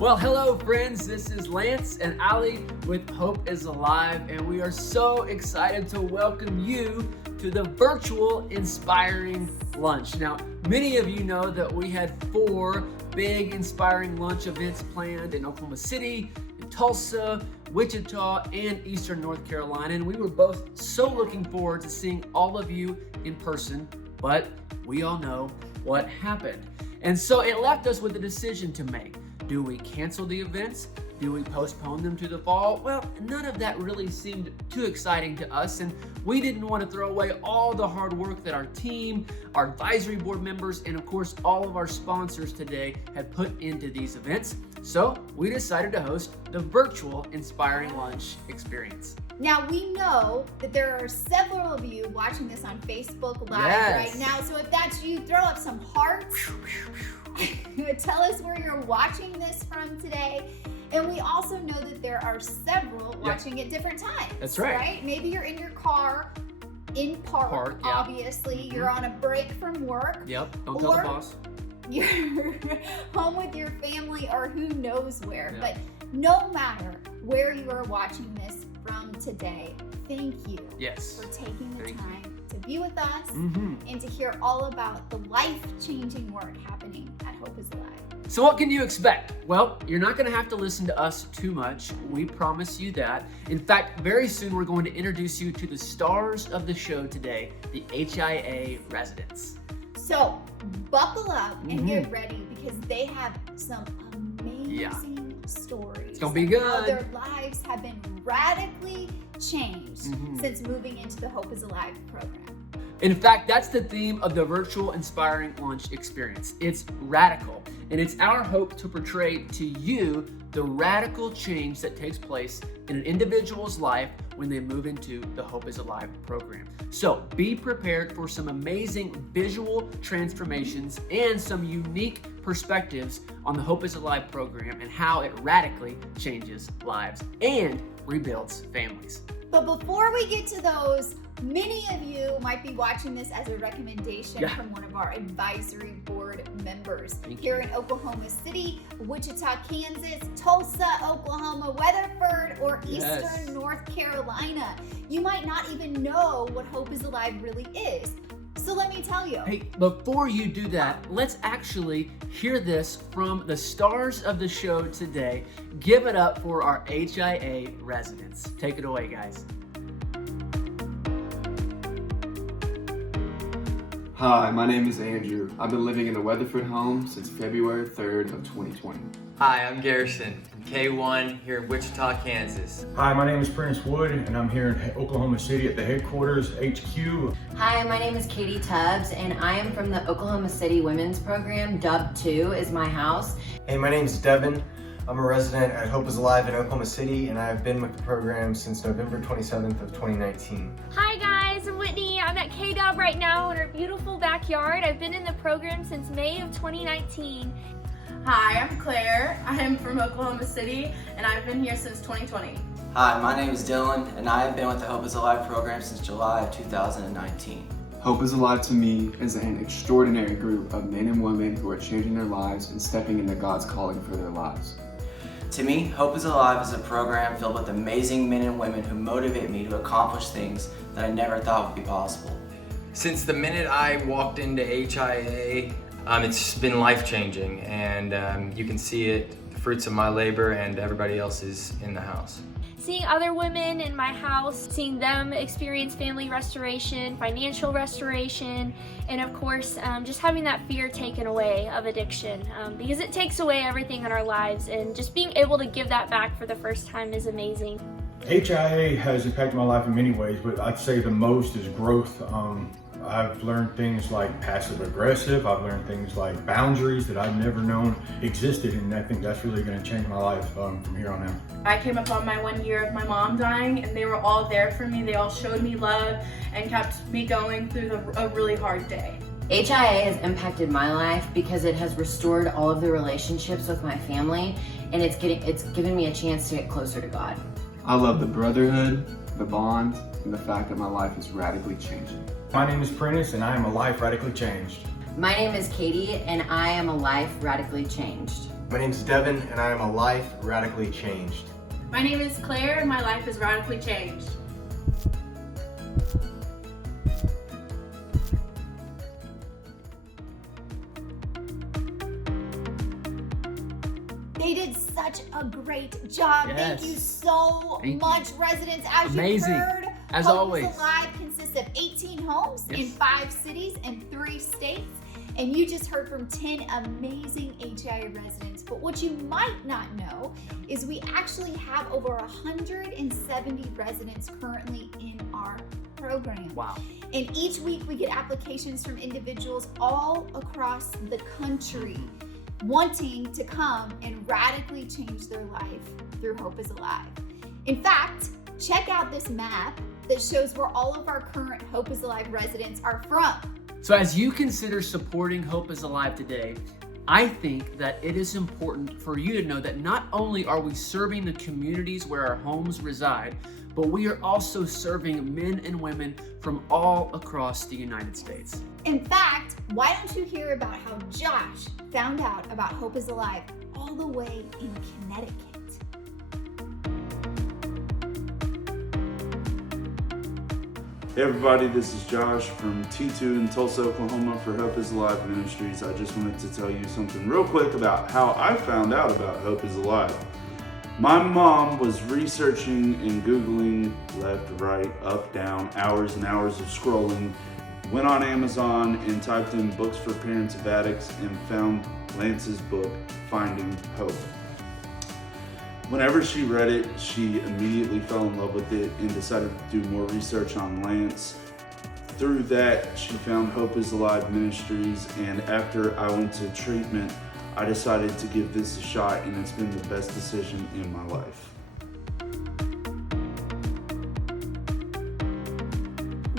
Well, hello friends, this is Lance and Ali with Hope is Alive, and we are so excited to welcome you to the virtual Inspiring Lunch. Now, many of you know that we had 4 big Inspiring Lunch events planned in Oklahoma City, in Tulsa, Wichita, and Eastern North Carolina, and we were both so looking forward to seeing all of you in person, but we all know what happened. And so it left us with a decision to make. Do we cancel the events? Do we postpone them to the fall? Well, none of that really seemed too exciting to us, and we didn't want to throw away all the hard work that our team, our advisory board members, and of course all of our sponsors today had put into these events. So we decided to host the virtual Inspiring Lunch experience. Now, we know that there are several of you watching this on Facebook Live right now. So if that's you, throw up some hearts. Tell us where you're watching this from today. And we also know that there are several watching at different times. That's right. Maybe you're in your car, in park, obviously. Mm-hmm. You're on a break from work. Yep, don't tell the boss. You're home with your family or who knows where. But no matter where you are watching this from today, thank you for taking the time to be with us and to hear all about the life-changing work happening at Hope is Alive. So what can you expect? Well, you're not going to have to listen to us too much. We promise you that. In fact, very soon we're going to introduce you to the stars of the show today, the HIA residents. So buckle up and get ready because they have some amazing stories. It's going to be good. How their lives have been radically changed since moving into the Hope is Alive program. In fact, that's the theme of the virtual Inspiring Lunch experience. It's radical, and it's our hope to portray to you the radical change that takes place in an individual's life when they move into the Hope is Alive program. So be prepared for some amazing visual transformations and some unique perspectives on the Hope is Alive program and how it radically changes lives and rebuilds families. But before we get to those, many of you might be watching this as a recommendation from one of our advisory board members here in Oklahoma City, Wichita, Kansas, Tulsa, Oklahoma, Weatherford, or Eastern North Carolina. You might not even know what Hope is Alive really is. So let me tell you. Hey, before you do that, let's actually hear this from the stars of the show today. Give it up for our HIA residents. Take it away, guys. Hi, my name is Andrew. I've been living in the Weatherford home since February 3rd of 2020. Hi, I'm Garrison from K1 here in Wichita, Kansas. Hi, my name is Prince Wood, and I'm here in Oklahoma City at the headquarters, HQ. Hi, my name is Katie Tubbs, and I am from the Oklahoma City Women's Program. Dub 2 is my house. Hey, my name is Devin. I'm a resident at Hope is Alive in Oklahoma City, and I have been with the program since November 27th of 2019. Hi guys, I'm Whitney. I'm at K-Dub right now in our beautiful backyard. I've been in the program since May of 2019. Hi, I'm Claire. I am from Oklahoma City, and I've been here since 2020. Hi, my name is Dylan, and I have been with the Hope is Alive program since July of 2019. Hope is Alive to me is an extraordinary group of men and women who are changing their lives and stepping into God's calling for their lives. To me, Hope is Alive is a program filled with amazing men and women who motivate me to accomplish things that I never thought would be possible. Since the minute I walked into HIA, it's been life-changing, and you can see it, the fruits of my labor and everybody else's in the house. Seeing other women in my house, seeing them experience family restoration, financial restoration, and of course, just having that fear taken away of addiction, because it takes away everything in our lives, and just being able to give that back for the first time is amazing. HIA has impacted my life in many ways, but I'd say the most is growth. I've learned things like passive aggressive. I've learned things like boundaries that I've never known existed, and I think that's really going to change my life from here on out. I came upon my 1 year of my mom dying, and they were all there for me. They all showed me love and kept me going through a really hard day. HIA has impacted my life because it has restored all of the relationships with my family, and it's given me a chance to get closer to God. I love the brotherhood, the bond, and the fact that my life is radically changing. My name is Prentice, and I am a life radically changed. My name is Katie, and I am a life radically changed. My name is Devin, and I am a life radically changed. My name is Claire, and my life is radically changed. They did such a great job. Yes. Thank you so much, residents. As Amazing. you heard, As Hope always. is Alive consists of 18 homes in 5 cities and 3 states. And you just heard from 10 amazing HIA residents. But what you might not know is we actually have over 170 residents currently in our program. Wow. And each week we get applications from individuals all across the country wanting to come and radically change their life through Hope is Alive. In fact, check out this map that shows where all of our current Hope is Alive residents are from. So as you consider supporting Hope is Alive today, I think that it is important for you to know that not only are we serving the communities where our homes reside, but we are also serving men and women from all across the United States. In fact, why don't you hear about how Josh found out about Hope is Alive all the way in Connecticut? Hey everybody, this is Josh from T2 in Tulsa, Oklahoma for Hope is Alive Ministries. I just wanted to tell you something real quick about how I found out about Hope is Alive. My mom was researching and Googling left, right, up, down, hours and hours of scrolling, went on Amazon and typed in books for parents of addicts and found Lance's book, Finding Hope. Whenever she read it, she immediately fell in love with it and decided to do more research on Lance. Through that, she found Hope is Alive Ministries, and after I went to treatment, I decided to give this a shot, and it's been the best decision in my life.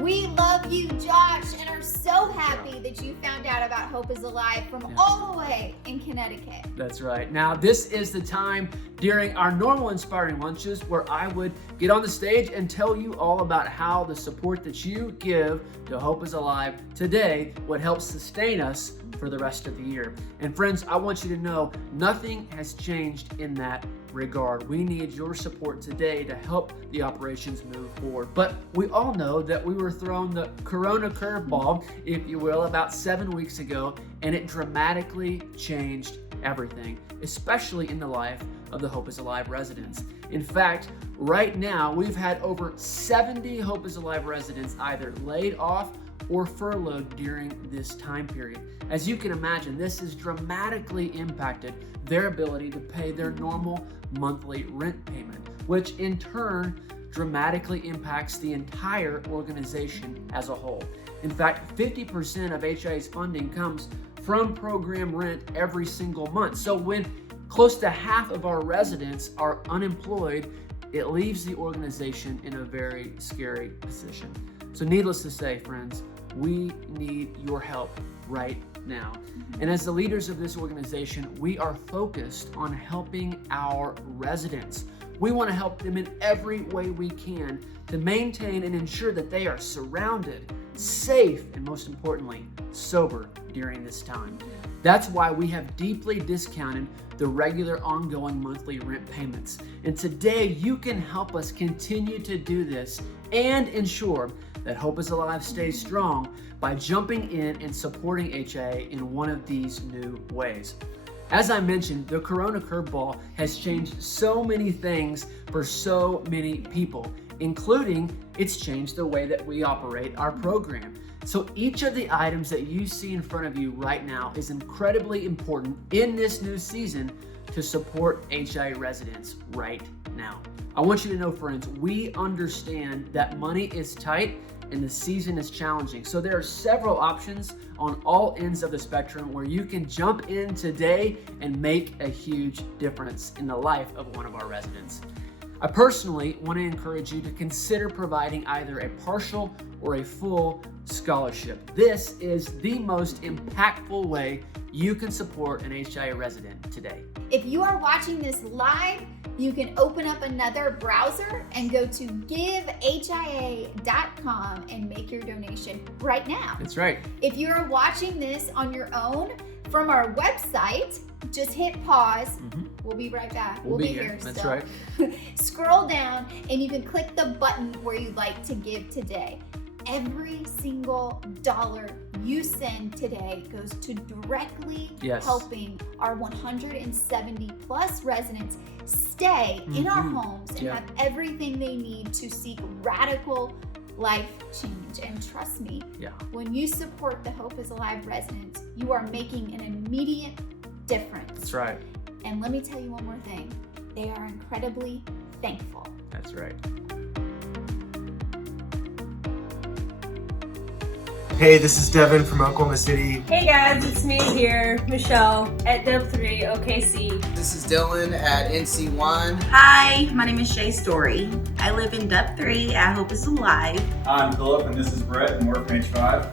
We love you, Josh, and are so happy that you found out about Hope is Alive from all the way in Connecticut. That's right. Now, this is the time during our normal Inspiring Lunches where I would get on the stage and tell you all about how the support that you give to Hope is Alive today would help sustain us for the rest of the year. And friends, I want you to know nothing has changed in that regard. We need your support today to help the operations move forward. But we all know that we were thrown the Corona curveball, if you will, about 7 weeks ago, and it dramatically changed everything, especially in the life of the Hope is Alive residents. In fact, right now, we've had over 70 Hope is Alive residents either laid off or furloughed during this time period. As you can imagine, this has dramatically impacted their ability to pay their normal monthly rent payment, which in turn dramatically impacts the entire organization as a whole. In fact, 50% of HIA's funding comes from program rent every single month. So when close to half of our residents are unemployed, it leaves the organization in a very scary position. So needless to say, friends, we need your help right now. And as the leaders of this organization, we are focused on helping our residents. We want to help them in every way we can to maintain and ensure that they are surrounded, safe, and most importantly, sober during this time. That's why we have deeply discounted the regular ongoing monthly rent payments. And today you can help us continue to do this and ensure that Hope is Alive stays strong by jumping in and supporting HIA in one of these new ways. As I mentioned, the Corona curveball has changed so many things for so many people, including it's changed the way that we operate our program. So each of the items that you see in front of you right now is incredibly important in this new season to support HIA residents right now. I want you to know, friends, we understand that money is tight and the season is challenging. So there are several options on all ends of the spectrum where you can jump in today and make a huge difference in the life of one of our residents. I personally want to encourage you to consider providing either a partial or a full scholarship. This is the most impactful way you can support an HIA resident today. If you are watching this live, you can open up another browser and go to givehia.com and make your donation right now. That's right. If you are watching this on your own from our website, just hit pause. We'll be right back. We'll be here That's still. right. Scroll down and you can click the button where you'd like to give today. Every single dollar you send today goes to directly helping our 170 plus residents stay in our homes and have everything they need to seek radical life change. And trust me, when you support the Hope is Alive residents, you are making an immediate difference. That's right. And let me tell you one more thing. They are incredibly thankful. That's right. Hey, this is Devin from Oklahoma City. Hey guys, it's me here, Michelle, at Dub 3 OKC. This is Dylan at NC1. Hi, my name is Shay Story. I live in Dub 3 at Hope is Alive. I'm Philip and this is Brett and we're from H5.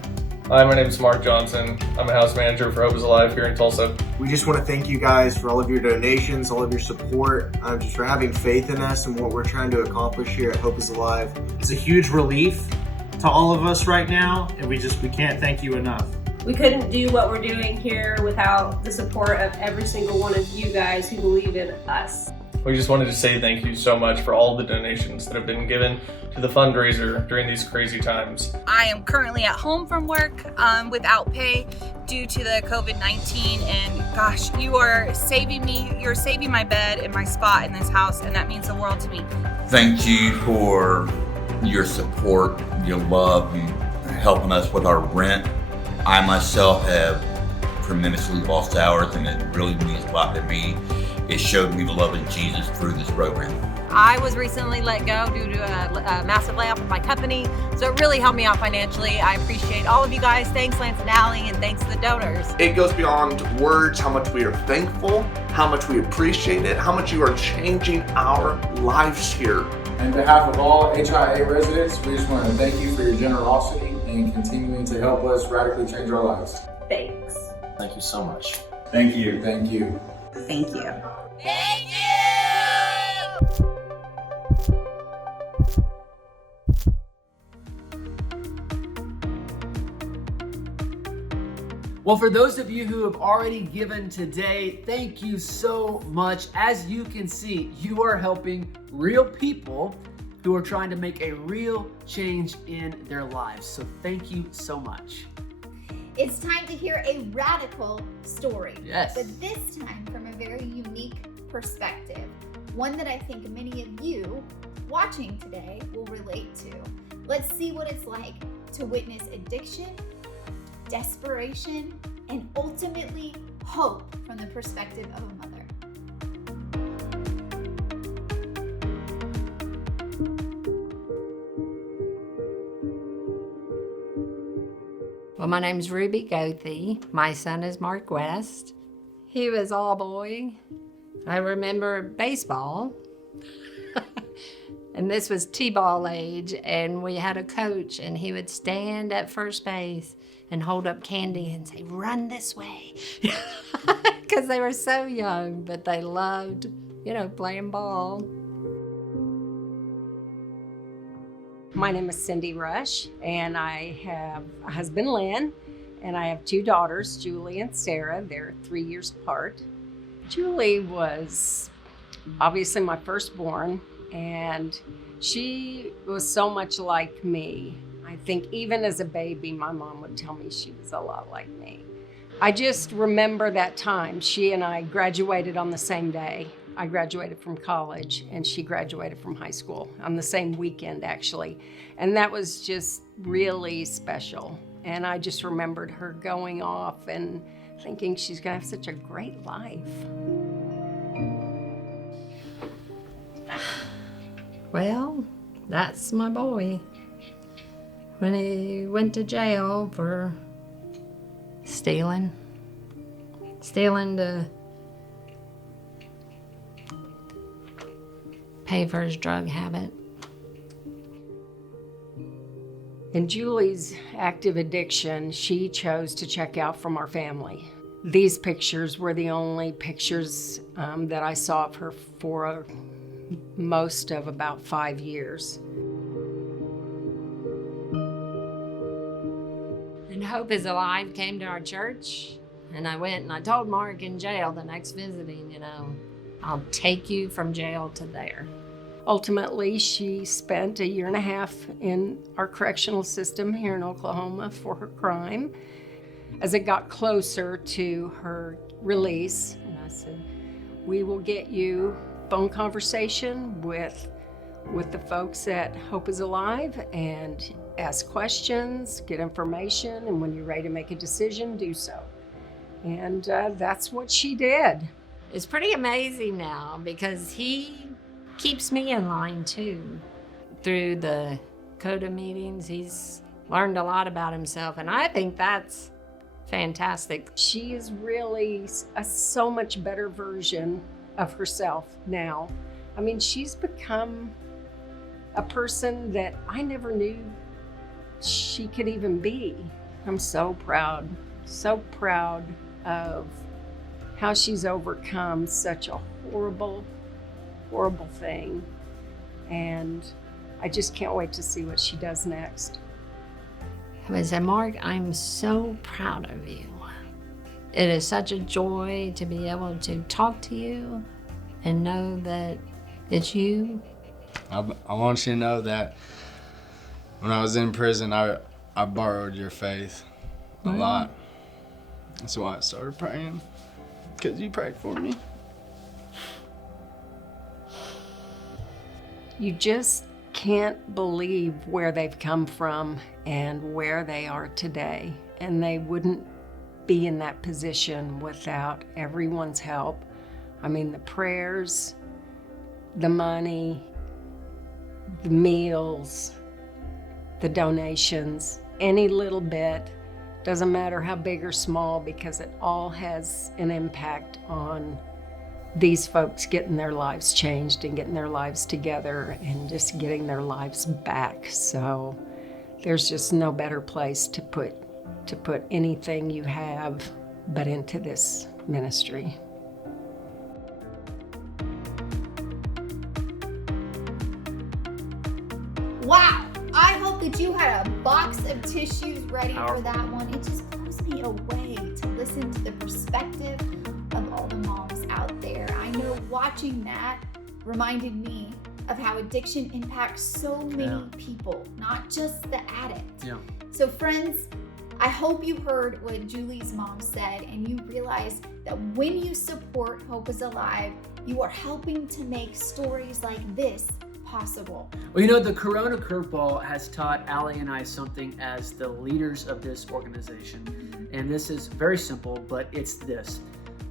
Hi, my name is Mark Johnson. I'm a house manager for Hope is Alive here in Tulsa. We just want to thank you guys for all of your donations, all of your support, just for having faith in us and what we're trying to accomplish here at Hope is Alive. It's a huge relief to all of us right now, and we can't thank you enough. We couldn't do what we're doing here without the support of every single one of you guys who believe in us. We just wanted to say thank you so much for all the donations that have been given to the fundraiser during these crazy times. I am currently at home from work without pay due to the COVID-19, and gosh, you are saving me. You're saving my bed and my spot in this house, and that means the world to me. Thank you for your support, your love, and helping us with our rent. I myself have tremendously lost hours, and it really means a lot to me. It showed me the love of Jesus through this program. I was recently let go due to a massive layoff of my company, so it really helped me out financially. I appreciate all of you guys. Thanks, Lance and Allie, and thanks to the donors. It goes beyond words, how much we are thankful, how much we appreciate it, how much you are changing our lives here. On behalf of all HIA residents, we just want to thank you for your generosity and continuing to help us radically change our lives. Thanks. Thank you so much. Thank you. Thank you. Thank you. Thank you! Well, for those of you who have already given today, thank you so much. As you can see, you are helping real people who are trying to make a real change in their lives. So thank you so much. It's time to hear a radical story. Yes. But this time from a very unique perspective. One that I think many of you watching today will relate to. Let's see what it's like to witness addiction, desperation, and ultimately hope from the perspective of a mother. Well, my name's Ruby Goethe. My son is Mark West. He was all boy. I remember baseball. And this was T-ball age, and we had a coach, and he would stand at first base and hold up candy and say, "Run this way." Because they were so young, but they loved, playing ball. My name is Cindy Rush, and I have a husband, Lynn, and I have two daughters, Julie and Sarah. They're 3 years apart. Julie was obviously my firstborn, and she was so much like me. I think even as a baby, my mom would tell me she was a lot like me. I just remember that time. She and I graduated on the same day. I graduated from college and she graduated from high school on the same weekend, actually. And that was just really special. And I just remembered her going off and thinking she's gonna have such a great life. Well, that's my boy. When he went to jail for stealing to pay for his drug habit. In Julie's active addiction, she chose to check out from our family. These pictures were the only pictures that I saw of her for most of about 5 years. And Hope is Alive came to our church. And I went and I told Mark in jail the next visiting, you know, I'll take you from jail to there. Ultimately, she spent 1.5 years in our correctional system here in Oklahoma for her crime. As it got closer to her release, and I said, we will get you phone conversation with the folks at Hope is Alive and ask questions, get information, and when you're ready to make a decision, do so. And that's what she did. It's pretty amazing now because he keeps me in line too. Through the CODA meetings, he's learned a lot about himself, and I think that's fantastic. She is really a so much better version of herself now. I mean, she's become a person that I never knew she could even be. I'm so proud of how she's overcome such a horrible, horrible thing. And I just can't wait to see what she does next. I would say, Mark, I'm so proud of you. It is such a joy to be able to talk to you and know that it's you. I want you to know that when I was in prison, I borrowed your faith a lot. That's why I started praying, because you prayed for me. You just can't believe where they've come from and where they are today. And they wouldn't be in that position without everyone's help. I mean, the prayers, the money, the meals, the donations, any little bit, doesn't matter how big or small, because it all has an impact on these folks getting their lives changed and getting their lives together and just getting their lives back. So there's just no better place to put anything you have but into this ministry. Wow, I hope that you had a box of tissues ready for that one. It just blows me away to listen to the perspective of all the moms out there. I know watching that reminded me of how addiction impacts so many people, not just the addict. Yeah. So friends, I hope you heard what Julie's mom said and you realize that when you support Hope is Alive, you are helping to make stories like this possible. Well, you know, the Corona Curveball has taught Allie and I something as the leaders of this organization. And this is very simple, but it's this.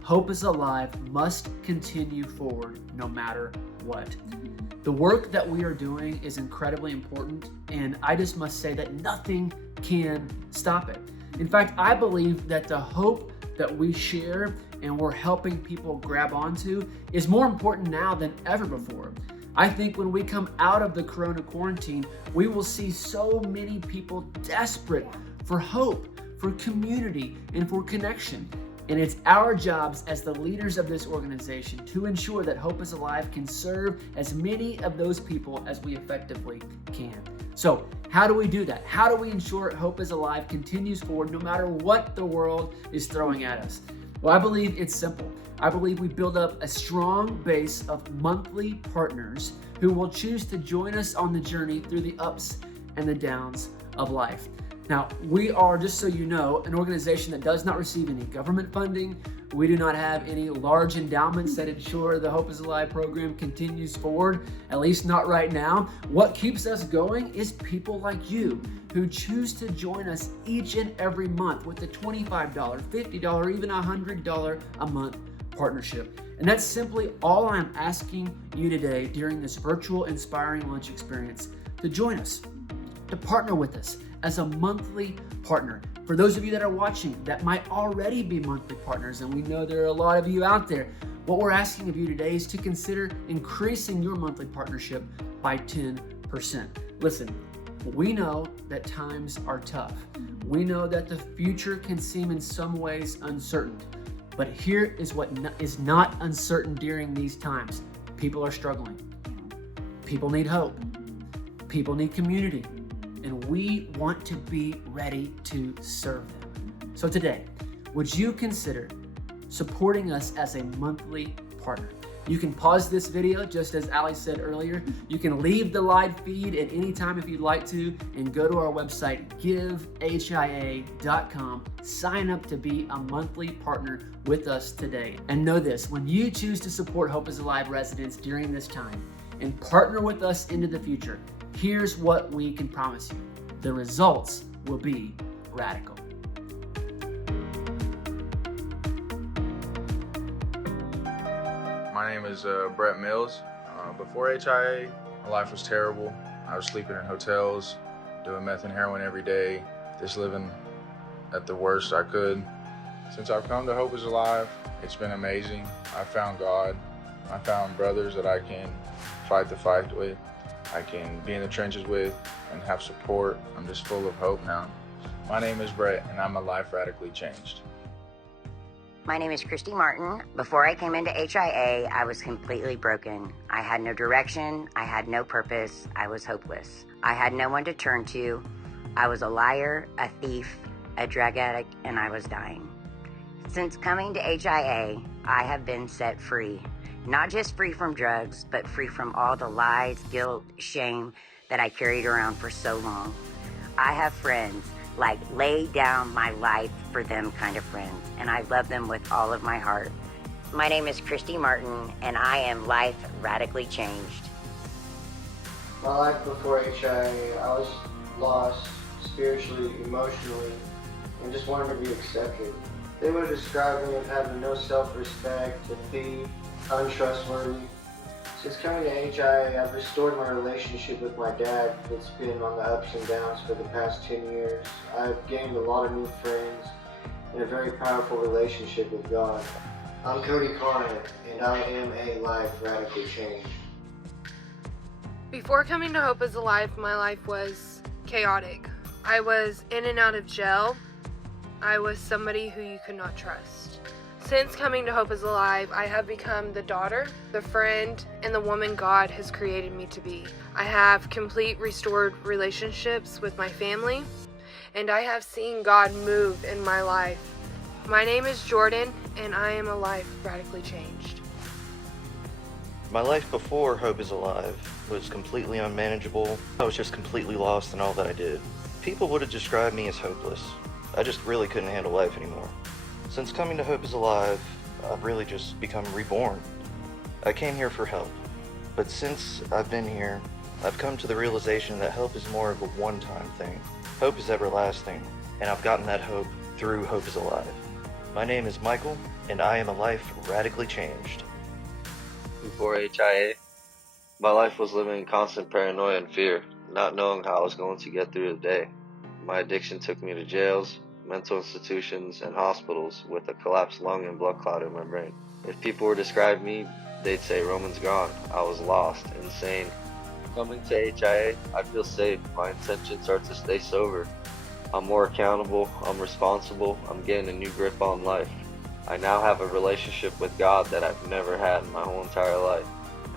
Hope is Alive must continue forward no matter what. The work that we are doing is incredibly important, and I just must say that nothing can stop it. In fact, I believe that the hope that we share and we're helping people grab onto is more important now than ever before. I think when we come out of the Corona quarantine, we will see so many people desperate for hope, for community, and for connection. And it's our jobs as the leaders of this organization to ensure that Hope is Alive can serve as many of those people as we effectively can. So how do we do that? How do we ensure Hope is Alive continues forward no matter what the world is throwing at us? Well, I believe it's simple. I believe we build up a strong base of monthly partners who will choose to join us on the journey through the ups and the downs of life. Now, we are, just so you know, an organization that does not receive any government funding. We do not have any large endowments that ensure the Hope is Alive program continues forward, at least not right now. What keeps us going is people like you who choose to join us each and every month with a $25, $50, even $100 a month partnership. And that's simply all I'm asking you today during this virtual Inspiring Lunch experience, to join us, to partner with us as a monthly partner. For those of you that are watching that might already be monthly partners, and we know there are a lot of you out there, what we're asking of you today is to consider increasing your monthly partnership by 10%. Listen, we know that times are tough. We know that the future can seem in some ways uncertain. But here is what is not uncertain during these times. People are struggling. People need hope. People need community. And we want to be ready to serve them. So today, would you consider supporting us as a monthly partner? You can pause this video, just as Ali said earlier. You can leave the live feed at any time if you'd like to, and go to our website, givehia.com. Sign up to be a monthly partner with us today. And know this, when you choose to support Hope is Alive residents during this time and partner with us into the future, here's what we can promise you. The results will be radical. My name is Brett Mills. Before HIA, my life was terrible. I was sleeping in hotels, doing meth and heroin every day, just living at the worst I could. Since I've come to Hope is Alive, it's been amazing. I found God. I found brothers that I can fight the fight with. I can be in the trenches with and have support. I'm just full of hope now. My name is Brett, and I'm a life radically changed. My name is Christy Martin. Before I came into HIA, I was completely broken. I had no direction, I had no purpose, I was hopeless. I had no one to turn to. I was a liar, a thief, a drug addict, and I was dying. Since coming to HIA, I have been set free. Not just free from drugs, but free from all the lies, guilt, shame that I carried around for so long. I have friends, like lay down my life for them kind of friends, and I love them with all of my heart. My name is Christy Martin, and I am life radically changed. My life before HIA, I was lost spiritually, emotionally, and just wanted to be accepted. They would have described me as having no self-respect, a thief, untrustworthy. Since coming to HIA, I've restored my relationship with my dad that's been on the ups and downs for the past 10 years. I've gained a lot of new friends and a very powerful relationship with God. I'm Cody Connor, and I am a life radically changed. Before coming to Hope is Alive, my life was chaotic. I was in and out of jail. I was somebody who you could not trust. Since coming to Hope is Alive, I have become the daughter, the friend, and the woman God has created me to be. I have complete restored relationships with my family, and I have seen God move in my life. My name is Jordan, and I am a life radically changed. My life before Hope is Alive was completely unmanageable. I was just completely lost in all that I did. People would have described me as hopeless. I just really couldn't handle life anymore. Since coming to Hope is Alive, I've really just become reborn. I came here for help, but since I've been here, I've come to the realization that help is more of a one-time thing. Hope is everlasting, and I've gotten that hope through Hope is Alive. My name is Michael, and I am a life radically changed. Before HIA, my life was living in constant paranoia and fear, not knowing how I was going to get through the day. My addiction took me to jails, mental institutions, and hospitals with a collapsed lung and blood clot in my brain. If people were describing me, they'd say Roman's gone. I was lost, insane. Coming to HIA, I feel safe. My intentions are to stay sober. I'm more accountable, I'm responsible, I'm getting a new grip on life. I now have a relationship with God that I've never had in my whole entire life,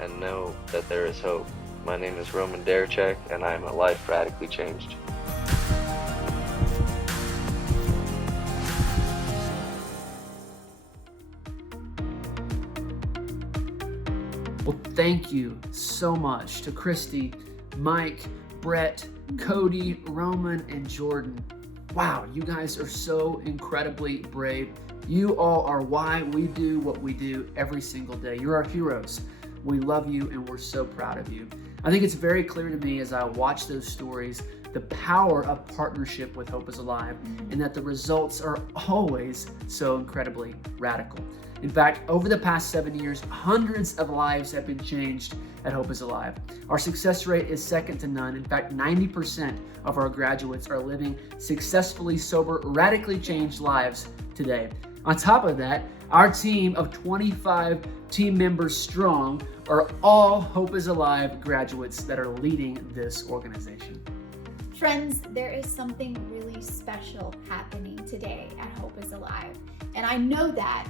and know that there is hope. My name is Roman Derechek, and I am a life radically changed. Well, thank you so much to Christy, Mike, Brett, Cody, Roman, and Jordan. Wow, you guys are so incredibly brave. You all are why we do what we do every single day. You're our heroes. We love you, and we're so proud of you. I think it's very clear to me as I watch those stories, the power of partnership with Hope is Alive, and that the results are always so incredibly radical. In fact, over the past 7 years, hundreds of lives have been changed at Hope is Alive. Our success rate is second to none. In fact, 90% of our graduates are living successfully sober, radically changed lives today. On top of that, our team of 25 team members strong are all Hope is Alive graduates that are leading this organization. Friends, there is something really special happening today at Hope is Alive. And I know that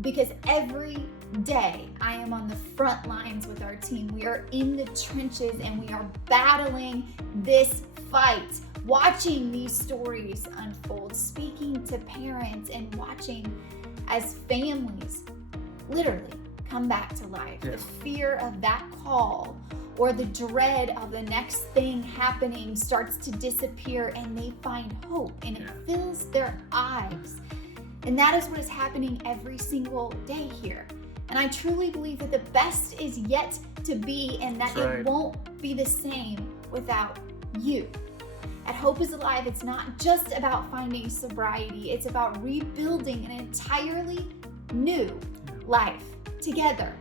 because every day I am on the front lines with our team. We are in the trenches and we are battling this fight, watching these stories unfold, speaking to parents and watching as families literally come back to life. Yeah. The fear of that call or the dread of the next thing happening starts to disappear, and they find hope, and it fills their eyes. And that is what is happening every single day here. And I truly believe that the best is yet to be, and that That's right. it won't be the same without you. At Hope is Alive, it's not just about finding sobriety, it's about rebuilding an entirely new life together.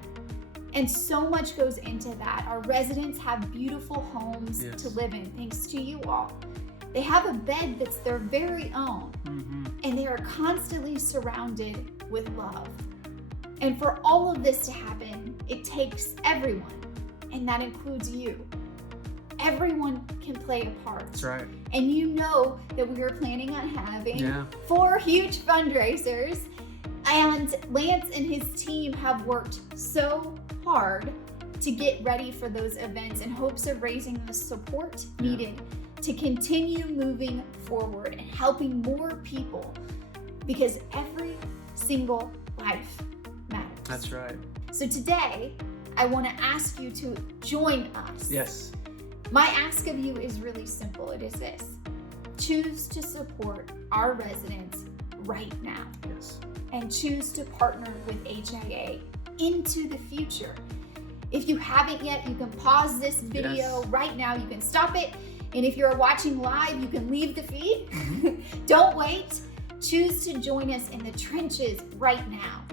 And so much goes into that. Our residents have beautiful homes Yes. to live in, thanks to you all. They have a bed that's their very own, and they are constantly surrounded with love. And for all of this to happen, it takes everyone, and that includes you. Everyone can play a part. That's right. And you know that we are planning on having Yeah. 4 huge fundraisers. And Lance and his team have worked so hard to get ready for those events in hopes of raising the support needed to continue moving forward and helping more people, because every single life matters. That's right. So today, I want to ask you to join us. Yes. My ask of you is really simple. It is this: choose to support our residents right now. Yes. And choose to partner with HIA into the future. If you haven't yet, you can pause this video right now. You can stop it. And if you're watching live, you can leave the feed. Don't wait. Choose to join us in the trenches right now.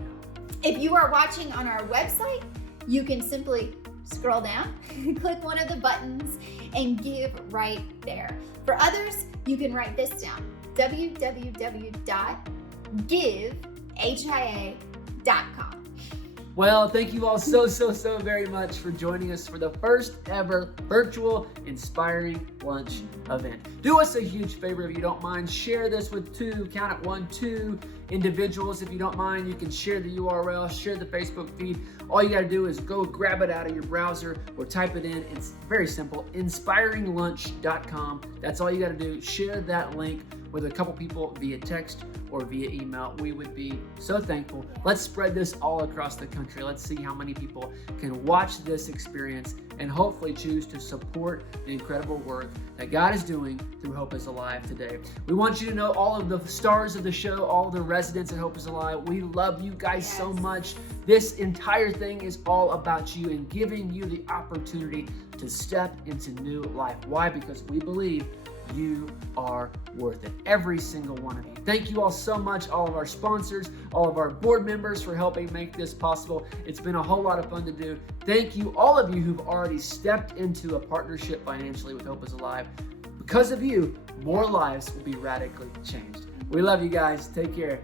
If you are watching on our website, you can simply scroll down, click one of the buttons, and give right there. For others, you can write this down: www.givehia.com. Well, thank you all so very much for joining us for the first ever virtual Inspiring Lunch event. Do us a huge favor if you don't mind. Share this with 2 individuals. If you don't mind, you can share the URL, share the Facebook feed. All you got to do is go grab it out of your browser or type it in. It's very simple, inspiringlunch.com. That's all you got to do. Share that link with a couple people via text or via email. We would be so thankful. Let's spread this all across the country. Let's see how many people can watch this experience and hopefully choose to support the incredible work that God is doing through Hope is Alive today. We want you to know, all of the stars of the show, all the residents at Hope is Alive, we love you guys so much. This entire thing is all about you and giving you the opportunity to step into new life. Why? Because we believe you are worth it, every single one of you. Thank you all so much, all of our sponsors, all of our board members for helping make this possible. It's been a whole lot of fun to do. Thank you, all of you who've already stepped into a partnership financially with Hope is Alive. Because of you, more lives will be radically changed. We love you guys. Take care.